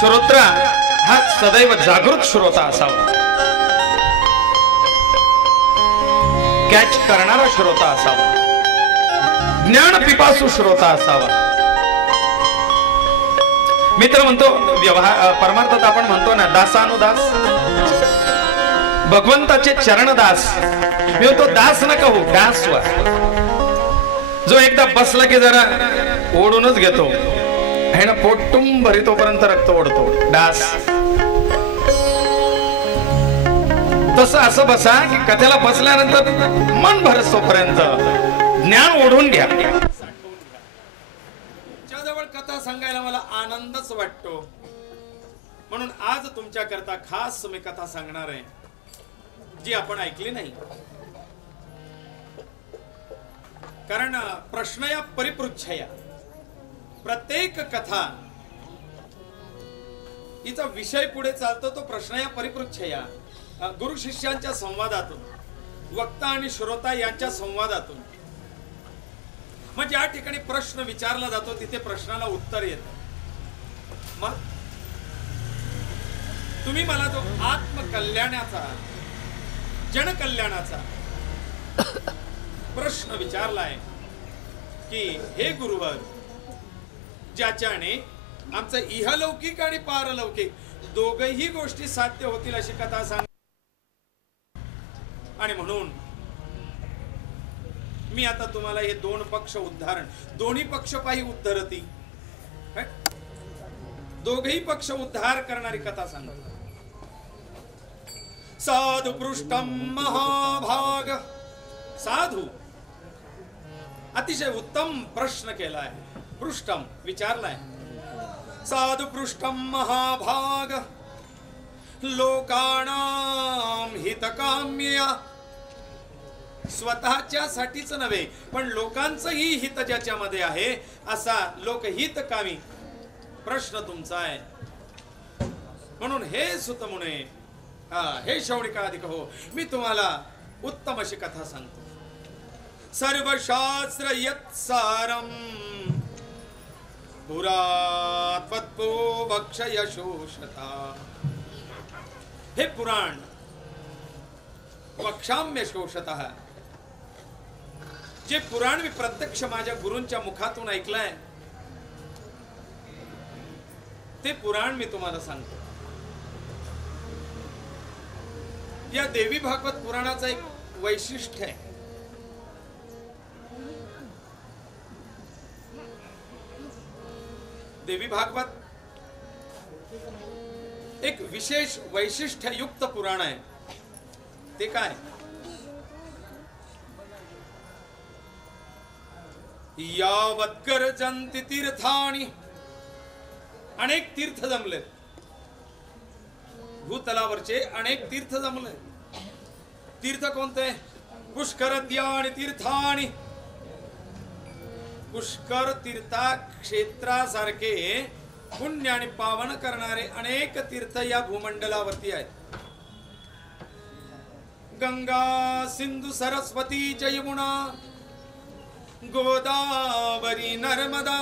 श्रोत्र हा सदैव जागृत श्रोता असावा, कॅच करणारा श्रोता असावा, ज्ञान पिपासू श्रोता असावा. मित्र म्हणतो व्यवहार परमार्थात आपण म्हणतो ना दासानुदास, भगवंताचे चरणदास. मी म्हणतो दास नका हो, दास व्हा. जो एकदा बसला की जरा ओढूनच घेतो आहे ना, पोटून भरितोपर्यंत रक्त ओढतो, दास. तसं असं बसा की कथेला बसल्यानंतर मन भरसोपर्यंत ज्ञान ओढून घ्या. तुमच्याजवळ कथा सांगायला मला आनंदच वाटतो. म्हणून आज तुमच्या करता खास मी कथा सांगणार आहे जी आपण ऐकली नाही. कारण प्रश्नया परिपृच्छया, प्रत्येक कथा हिचा विषय पुढे चालतो तो प्रश्नया परिपृच्छया. गुरु शिष्यांच्या संवादातून, वक्ता आणि श्रोता यांच्या संवादातून. मग ज्या ठिकाणी प्रश्न विचारला जातो तिथे प्रश्नाला उत्तर येतं. मग तुम्ही मला जो आत्मकल्याणाचा, जनकल्याणाचा प्रश्न विचारलाय की हे गुरुवर, ज्याच्याने आमचं इहलौकिक आणि पारलौकिक दोघही गोष्टी साध्य होतील अशी कथा सांग. आणि म्हणून मी आता तुम्हाला हे दोन पक्ष उदाहरण, दोन्ही पक्ष पाही उद्धरती, दोघही पक्ष उद्धार करणारी कथा सांगतो. साधु पृष्ठम महाभाग. साधू अतिशय उत्तम प्रश्न केलाय, पृष्ठम विचारलाय. साधु पृष्ठम महाभाग लोकानां हितकाम्य. स्वतःच्या साठीच नव्हे पण लोकांचंही हित ज्याच्यामध्ये आहे असा लोकहितकामी प्रश्न तुमचा आहे. म्हणून हे सुतमुने, हे शौनिकाधिक हो, मी तुम्हाला उत्तम अशी कथा सांगतो. सर्वशास्त्र यत्सारम पुरात्वत्पो भक्षय शोषता. हे पुराण वक्षाम्य शोषतः, जे पुराण मी प्रत्यक्ष माझ्या गुरूंच्या मुखातून ऐकलंय ते पुराण मी तुम्हाला सांगतो. या देवी भागवत पुराणाचं एक वैशिष्ट्य आहे. देवी भागवत एक विशेष वैशिष्ट्ययुक्त पुराण आहे. ते काय? यावत् गर्जन्ति तीर्थानि. अनेक तीर्थ जमलेत, भूतलावरचे अनेक तीर्थ जमले. तीर्थ कोणते? पुष्करद्यानि तीर्थानि. पुष्कर तीर्था क्षेत्रासारखे पुण्य आणि पावन करणारे अनेक तीर्थ या भूमंडलावरती आहेत. गंगा सिंधु सरस्वती च यमुना गोदावरी नर्मदा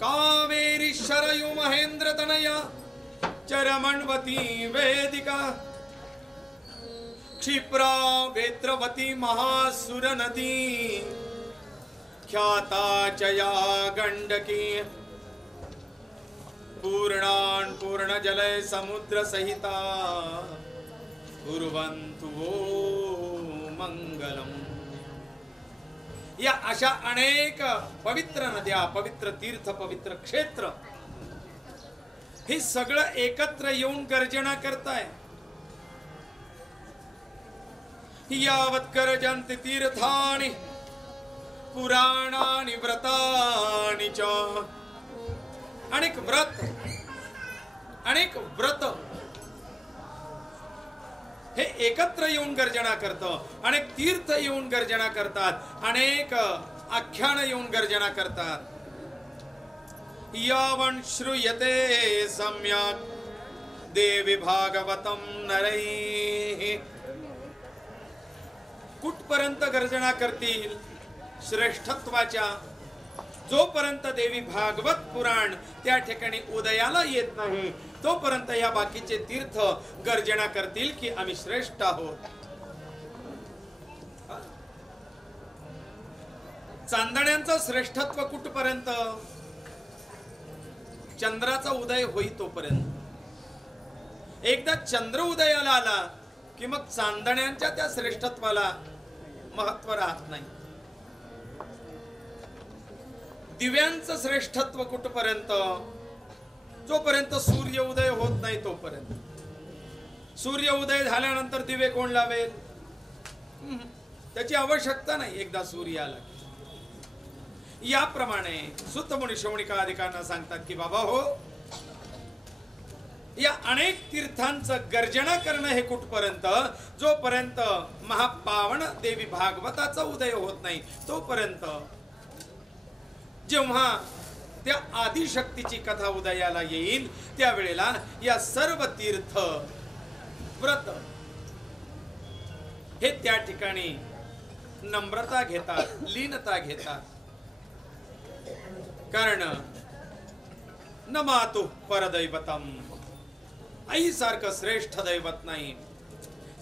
कावेरी शरयू महेंद्र तनया चरमण्वती वेदिका क्षिप्रा वेत्रवती महासुर नदी ख्याता चया गंडकी पूर्णान पूर्ण जलय समुद्र सहिता कुर्वन्तु वो मंगलम. या अशा अनेक पवित्र नद्या, पवित्र तीर्थ, पवित्र क्षेत्र हे सगळं एकत्र येऊन गर्जना करताय. यावत गर्जन्ति तीर्थानि पुराणानि व्रतानि च. अनेक व्रत हे एकत्र येऊन गर्जना करतं. अनेक तीर्थ येऊन गर्जना करतात, अनेक आख्यान येऊन गर्जना करतात. यावन् श्रूयते सम्यक् देवी भागवतं नरैः. कुठपर्यंत गर्जना करतील श्रेष्ठत्वाच्या, जोपर्यंत देवी भागवत पुराण त्या ठिकाणी उदयाला येत नाही तोपर्यंत या बाकीचे तीर्थ गर्जना करतील की आम्ही श्रेष्ठ आहोत. चांदण्यांचं श्रेष्ठत्व कुठपर्यंत? चंद्राचा उदय होई तोपर्यंत. एकदा चंद्र उदयाला आला की मग चांदण्यांच्या त्या श्रेष्ठत्वाला महत्व राहत नाही. दिव्यांचं श्रेष्ठत्व कुठपर्यंत? जोपर्यंत सूर्य उदय होत नाही तोपर्यंत. सूर्य उदय झाल्यानंतर दिवे कोण लावेल? त्याची आवश्यकता नाही एकदा सूर्य आला. याप्रमाणे सुत मुनी शौनिकादिकांना सांगतात की बाबा हो, या अनेक तीर्थांचं गर्जना करणं हे कुठपर्यंत? जोपर्यंत महापावन देवी भागवताचा उदय होत नाही तोपर्यंत. जेव्हा त्या आदिशक्तीची कथा उदयाला येईल त्यावेळेला या सर्व तीर्थ व्रत हे त्या ठिकाणी नम्रता घेतात, लीनता घेतात. कारण न मातु परदैवतम, आई सारखं श्रेष्ठ दैवत नाही,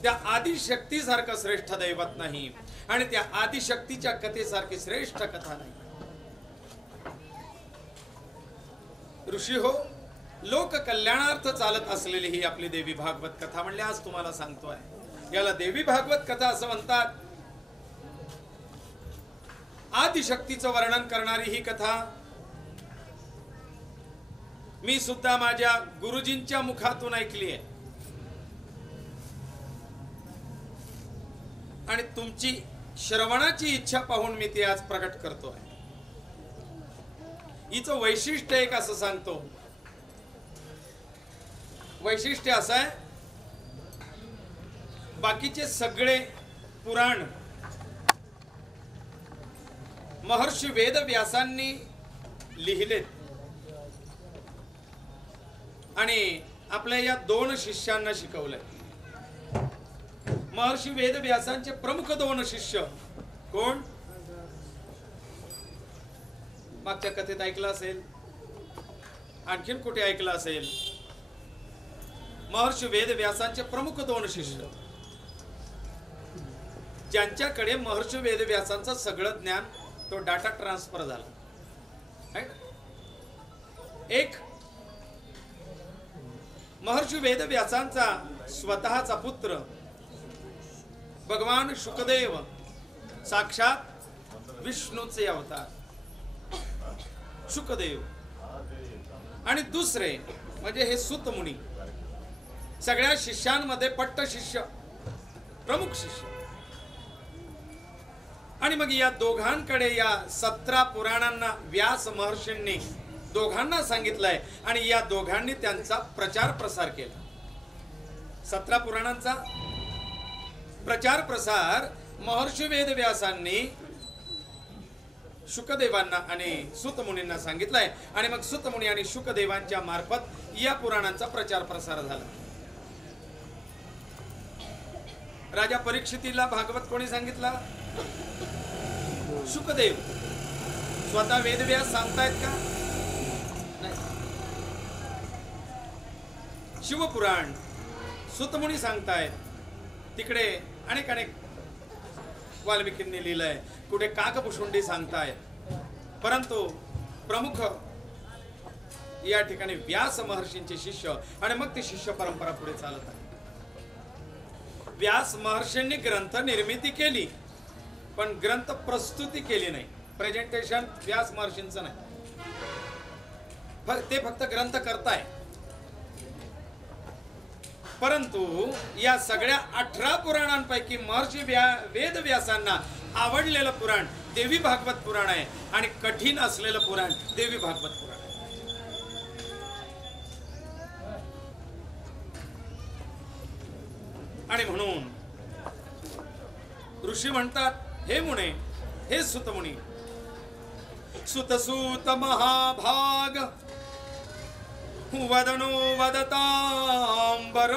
त्या आदिशक्ती सारखं श्रेष्ठ दैवत नाही, आणि त्या आदिशक्तीच्या कथेसारखी श्रेष्ठ कथा नाही. ऋषी हो, लोक कल्याणार्थ चालत असलेली ही आपली देवी भागवत कथा म्हणले आज तुम्हाला सांगतोय. याला देवी भागवत कथा असं म्हणतात. आदिशक्तीचं वर्णन करणारी ही कथा मी सुद्धा माझ्या गुरुजींच्या मुखातून ऐकली आहे, आणि तुमची श्रवणाची इच्छा पाहून मी ती आज प्रकट करतोय. हिचं वैशिष्ट्य एक असं सांगतो. वैशिष्ट्य असं आहे, बाकीचे सगळे पुराण महर्षी वेदव्यासांनी लिहिलेत, आणि आपल्या या 2 शिष्यांना शिकवलंय. महर्षी वेदव्यासांचे प्रमुख 2 शिष्य कोण? मागच्या कथेत ऐकलं असेल, आणखीन कुठे ऐकलं असेल. महर्षी वेदव्यासांचे प्रमुख 2 शिष्य ज्यांच्याकडे महर्षी वेदव्यासांचं सगळं ज्ञान, तो डाटा ट्रान्सफर झाला. एक महर्षी वेदव्यासांचा स्वतःचा पुत्र भगवान शुकदेव, साक्षात विष्णूचे अवतार शुकदेव, आणि दुसरे म्हणजे हे सुत मुनी, सगळ्या शिष्यांमध्ये पट्ट शिष्य, प्रमुख शिष्य. आणि मग या दोघांकडे या 17 पुराणांना व्यास महर्षींनी दोघांना सांगितलंय, आणि या दोघांनी त्यांचा प्रचार प्रसार केला. 17 पुराणांचा प्रचार प्रसार महर्षी वेदव्यासांनी शुकदेवांना आणि सुतमुनींना सांगितलंय, आणि मग सुतमुनी आणि शुकदेवांच्या मार्फत या पुराणांचा प्रचार प्रसार झाला. राजा परीक्षितीला भागवत कोणी सांगितला? शुकदेव. स्वतः वेदव्यास सांगतायत का? नाही. शिवपुराण सुतमुनी सांगतायत. तिकडे अनेक वाल्मिकींनी लिहिलंय, कुठे काकभूषुंडी सांगतायत. परंतु प्रमुख या ठिकाणी व्यास महर्षींचे शिष्य, आणि मग ती शिष्य परंपरा पुढे चालत आहे. व्यास महर्षींनी ग्रंथ निर्मिती केली, पण ग्रंथ प्रस्तुती केली नाही. प्रेझेंटेशन व्यास महर्षींचं नाही, ते फक्त ग्रंथ करताय. परंतु या सगळ्या 18 पुराणांपैकी महर्षी वेद व्यासांना आवडलेलं पुराण देवी भागवत पुराण आहे आणि कठीण असलेलं पुराण देवी भागवत पुराण आहे. आणि म्हणून ऋषी म्हणतात, हे मुने, हे सुतमुनी, सुतसूत महाभाग वदनो वदतांबर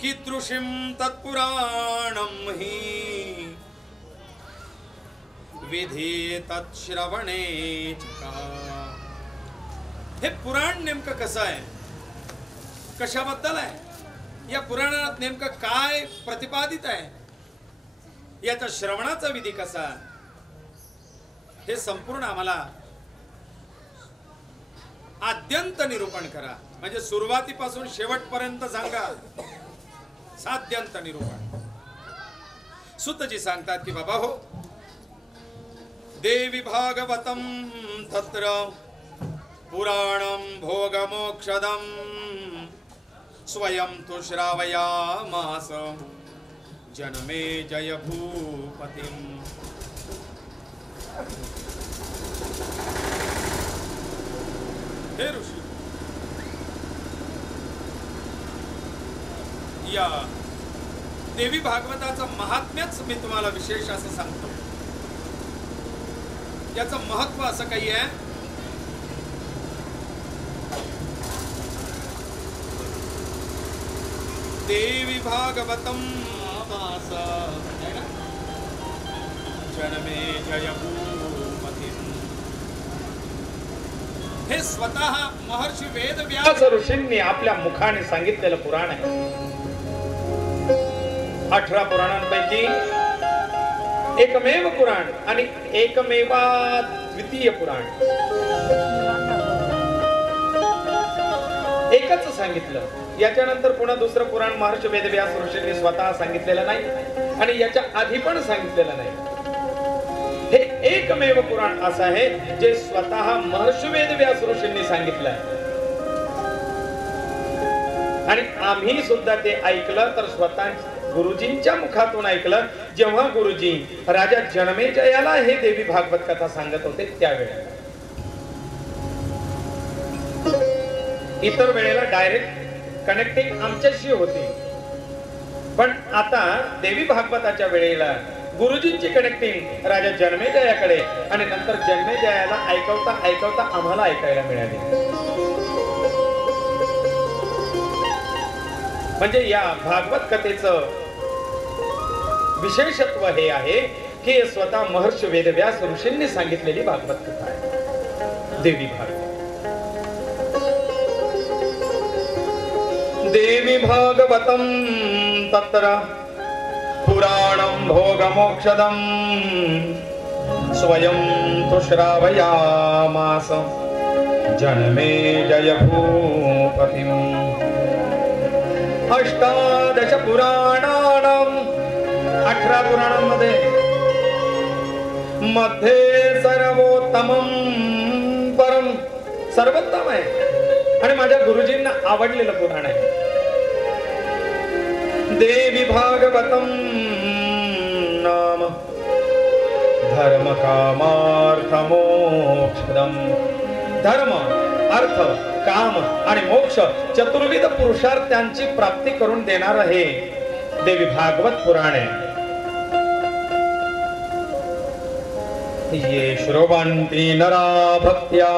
कीदृशीं तत्पुराणं हि विधी तत्श्रवणे च. हे पुराण नेमकं कसं आहे, कशाबद्दल आहे, या पुराणात नेमकं काय प्रतिपादित आहे, याच्या श्रवणाचा विधी कसा, हे संपूर्ण आम्हाला आद्यंत निरूपण करा. म्हणजे सुरुवातीपासून शेवटपर्यंत सांगा, साद्यंत निरूपण. सुतजी सांगतात की बाबा हो, देवी भागवतम तत्र पुराणं भोगमोक्षदं स्वयं तु श्रावयामास जनमे जय भूपतिम्. हे ऋषी, या देवी भागवताचं महात्म्यच मी तुम्हाला विशेष असं सांगतो. याचं महत्व असं काही आहे, देवी भागवतम जनमे जय भूपतिम्. हे स्वतः महर्षी वेद व्यास ऋषींनी आपल्या मुखाने सांगितलेलं पुराण आहे. 18 पुराणांपैकी एकमेव पुराण आणि एकमेवा द्वितीय पुराण एकच सांगितलं. याच्यानंतर पुन्हा दुसरं पुराण महर्षी वेदव्यास ऋषींनी स्वतः सांगितलेलं नाही आणि याच्या आधी पण सांगितलेलं नाही. हे एकमेव पुराण असं आहे जे स्वतः महर्षी वेदव्यास ऋषींनी सांगितलं आहे. आणि आम्ही सुद्धा ते ऐकलं तर स्वतः गुरुजींच्या मुखातून ऐकलं, जेव्हा गुरुजी राजा जनमेजयाला हे देवी भागवत कथा सांगत होते त्यावेळेला. इतर वेळेला डायरेक्ट कनेक्टिंग आमच्याशी होती, पण आता देवी भागवताच्या वेळेला गुरुजींची कनेक्टिंग राजा जनमेजयाकडे आणि नंतर जनमेजयाला ऐकवता ऐकवता आम्हाला ऐकायला मिळाली. म्हणजे या भागवत कथेचं विशेषत्व हे आहे की स्वतः महर्षी वेदव्यास ऋषींनी सांगितलेली भागवत कथा आहे देवी भागवत. देवी भागवतम तत्र पुराणं भोगमोक्षदं स्वयं तु श्रावयामास जनमे जय भूपतिम्. अष्टादश पुराणानां 18 पुराणांमध्ये मध्ये सर्वोत्तमं परम सर्वोत्तम आहे आणि माझ्या गुरुजींना आवडलेलं पुराण आहे देवी भागवतम नाम धर्म कामार्थ मोक्षदम. धर्म, अर्थ, काम आणि मोक्ष चतुर्विध पुरुषार्थांची प्राप्ती करून देणार आहे देवी भागवत पुराण आहे. ये श्रवन्ति नरा भक्त्या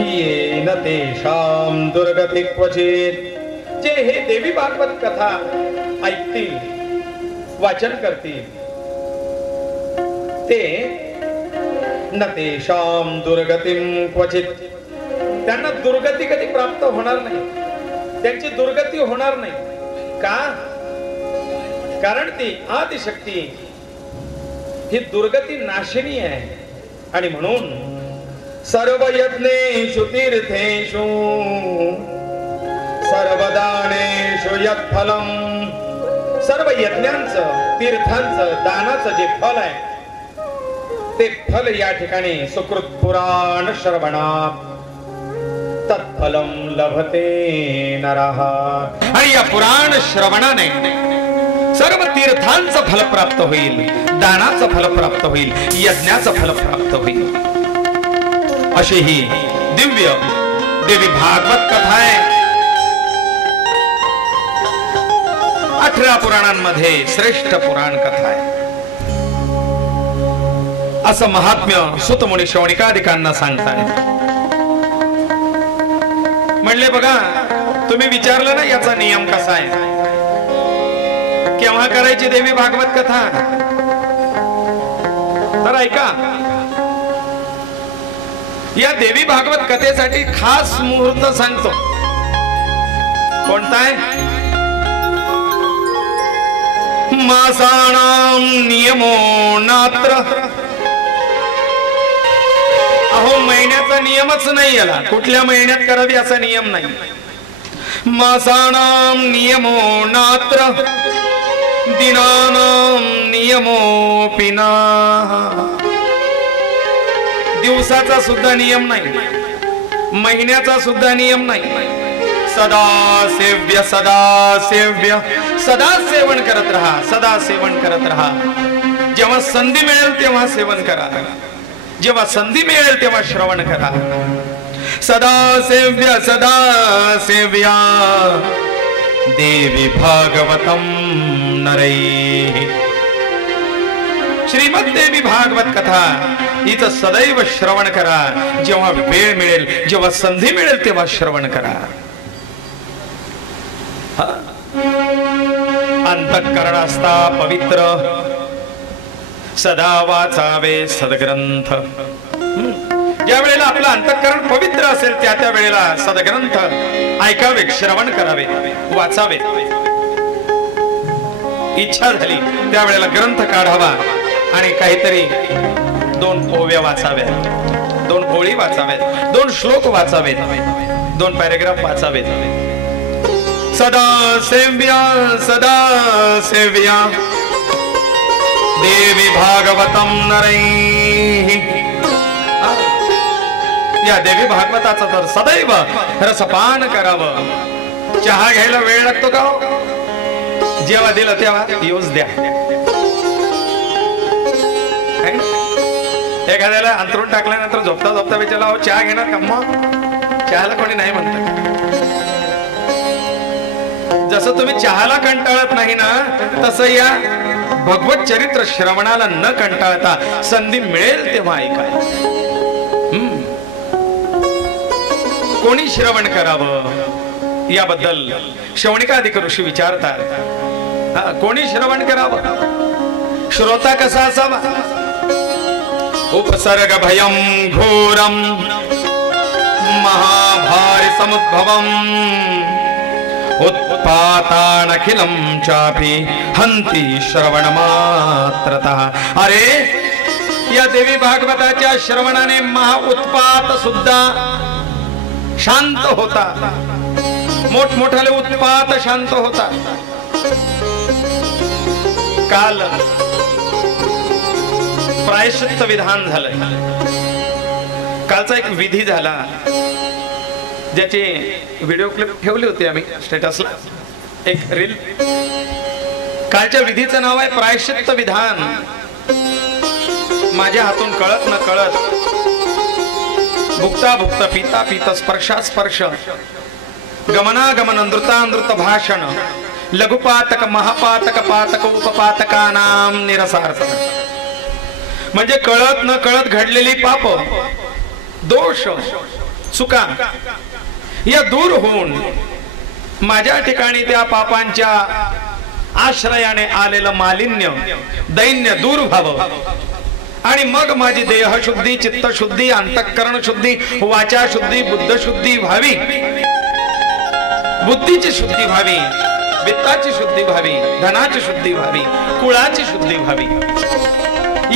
येन तेषां दुर्गति क्वचित्. जे हे देवी भागवत कथा ऐकतील, वाचन करतील, ते न तेषां दुर्गतिं क्वचित्. त्यांना दुर्गती कधी प्राप्त होणार नाही, त्यांची दुर्गती होणार नाही. का? कारण ती आदिशक्ती ही दुर्गती नाशिनी आहे. आणि म्हणून सर्व यज्ञेषु सर्व यज्ञांचं तीर्थांचं दानाचं जे फल आहे ते फल या ठिकाणी सुकृत पुराण श्रवणात तत्फलम लभते नरः. आणि या पुराण श्रवणाने सर्व तीर्थांचं फल प्राप्त होईल, दानाचं फल प्राप्त होईल, यज्ञाचं फल प्राप्त होईल. अशी ही दिव्य देवी भागवत कथा आहे. 18 पुराणांमध्ये श्रेष्ठ पुराण कथा आहे. असं महात्म्य सुत मुनी शौनिकादिकांना सांगतायत. म्हणले बघा, तुम्ही विचारलं ना याचा नियम कसा आहे, केव्हा करायची देवी भागवत कथा, तर ऐका. या देवी भागवत कथेसाठी खास मुहूर्त सांगतो. कोणता आहे? मासानां नियमो नात्र. अहो, महिन्याचा नियमच नाही याला, कुठल्या महिन्यात करावी असा नियम नाही. मासानां नियमो नात्र दिनानां नियमोऽपि न. दिवसाचा सुद्धा नियम नाही, महिन्याचा सुद्धा नियम नाही. सदा सेव्य सदा सेव्य, सदा सेवन करत रहा, सदा सेवन करत रहा. जेव्हा संधी मिळेल तेव्हा सेवन करा, जेव्हा संधी मिळेल तेव्हा श्रवण करा. सदा सेव्य सदा सेव्या देवी भागवतम नरैः. श्रीमद देवी भागवत कथा हिचं सदैव श्रवण करा. जेव्हा वेळ मिळेल, जेव्हा संधी मिळेल तेव्हा श्रवण करा. अंतःकरण असता पवित्र, सदा वाचावे सद्ग्रंथ. ज्या वेळेला आपलं अंतःकरण पवित्र असेल त्या वेळेला सद्ग्रंथ ऐकावे, श्रवण करावे, वाचावे. इच्छा झाली त्यावेळेला ग्रंथ काढावा आणि काहीतरी 2 ओव्या वाचाव्या, 2 ओळी वाचाव्यात, 2 श्लोक वाचावेत, 2 पॅरेग्राफ वाचावेत. सदा सेव्या सदा सेव्या देवी भागवतम नरैः. या देवी भागवताचा तर सदैव रसपान करावं. चहा घ्यायला वेळ लागतो का? जेव्हा दिलं तेव्हा यूज द्या. एखाद्याला अंतरून टाकल्यानंतर झोपता झोपता विचारला, अहो चहा घेणार का? मग चहाला कोणी नाही म्हणत. जसं तुम्ही चहाला कंटाळत नाही ना, तसं या भगवत चरित्र श्रवणाला न कंटाळता संधी मिळेल तेव्हा ऐका. कोणी श्रवण करावं याबद्दल शौनिकादिक ऋषी विचारतात. कोणी श्रवण करावं? श्रोता कसा असावा? उपसर्ग भयं घोरम महाभारी समुद्भवम उत्पातानखिलं चापि हंती श्रवण मात्रतः. अरे, या देवी भागवताच्या श्रवणाने महा उत्पात सुद्धा शांत होता. मोठमोठाले उत्पात शांत होता. काल प्रायश्चित्त विधान झालं. कालचा एक विधी झाला ज्याची व्हिडिओ क्लिप ठेवली होती आम्ही स्टेटसला, एक रील. कालच्या विधीचं नाव आहे प्रायश्चित्त विधान. माझ्या हातून कळत न कळत, भुक्ता भुक्त, पिता पित, स्पर्शा स्पर्श, गमनागमन, नृतानृत भाषण, लघुपातक, महापातक, पातक, उपपातकानाम निरसार्थ. म्हणजे कळत न कळत घडलेली पाप, दोष, चुका या दूर होऊन माझ्या ठिकाणी त्या पापांच्या आश्रयाने आलेलं मालिन्य, दैन्य दूर व्हावं. आणि मग माझी देहशुद्धी, चित्तशुद्धी, अंतःकरण शुद्धी, वाचा शुद्धी, बुद्ध शुद्धी व्हावी. बुद्धीची शुद्धी व्हावी, वित्ताची शुद्धी व्हावी, धनाची शुद्धी व्हावी, कुळाची शुद्धी व्हावी.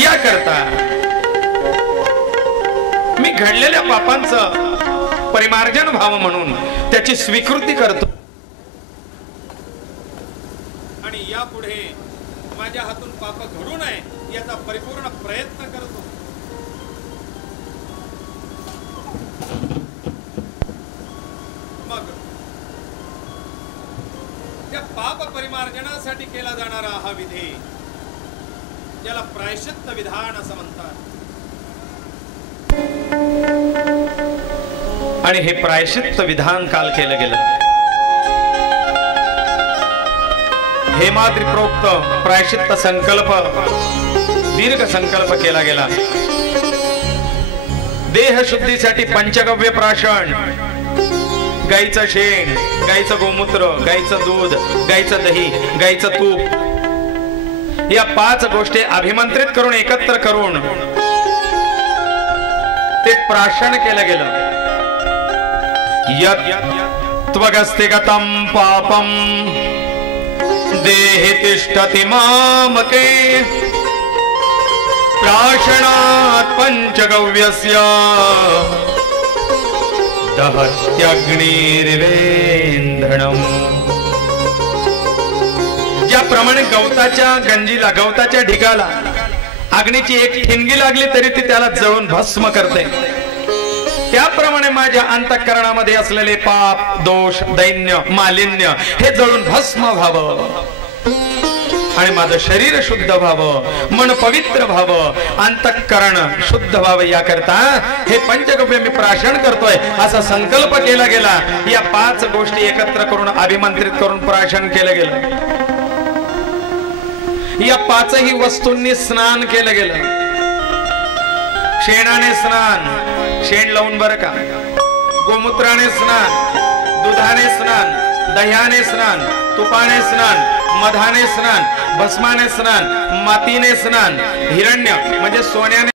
या करता मी घडलेल्या पापांचं परिमार्जन व्हावं म्हणून त्याची स्वीकृती करतो. आणि या पुढे माझ्या हातून पाप घडू नये याचा परिपूर्ण प्रयत्न करतो. मग त्या पाप परिमार्जनासाठी केला जाणारा हा विधी ज्याला प्रायश्चित्त विधान असं म्हणतात. आणि हे प्रायश्चित्त विधान काल केलं गेलं. हेमाद्रिप्रोक्त प्रायश्चित्त संकल्प दीर्घ संकल्प केला गेला. देह शुद्धीसाठी पंचगव्य प्राशन, गाईचं शेण, गाईचं गोमूत्र, गाईचं दूध, गाईचं दही, गाईचं तूप या 5 गोष्टी अभिमंत्रित करून एकत्र करून ते प्राशन केलं गेलं. यत् त्वगस्ति गतं पापं देहि तिष्ठति मामके प्राशनात् पंचगव्यस्य दहत्यग्निर्वेन्धनम्. ज्याप्रमाणे गवताच्या गंजीला, गवताच्या ढिगाला अग्नीची एक ठिणगी लागली तरी ती त्याला जळून भस्म करते, त्याप्रमाणे माझ्या अंतःकरणामध्ये असलेले पाप, दोष, दैन्य, मालिन्य हे जळून भस्म व्हावं आणि माझं शरीर शुद्ध व्हावं, मन पवित्र व्हावं, अंतःकरण शुद्ध व्हावं याकरता हे पंचगव्य मी प्राशन करतोय असा संकल्प केला गेला. या 5 गोष्टी एकत्र करून अभिमंत्रित करून प्राशन केलं गेलं. या 5ही वस्तूंनी स्नान केलं गेलं. शेणाने स्नान, शेण लावून बरं का, गोमूत्राने स्नान, दुधाने स्नान, दह्याने स्नान, तुपाने स्नान, मधाने स्नान, भस्माने स्नान, मातीने स्नान, हिरण्य म्हणजे सोन्याने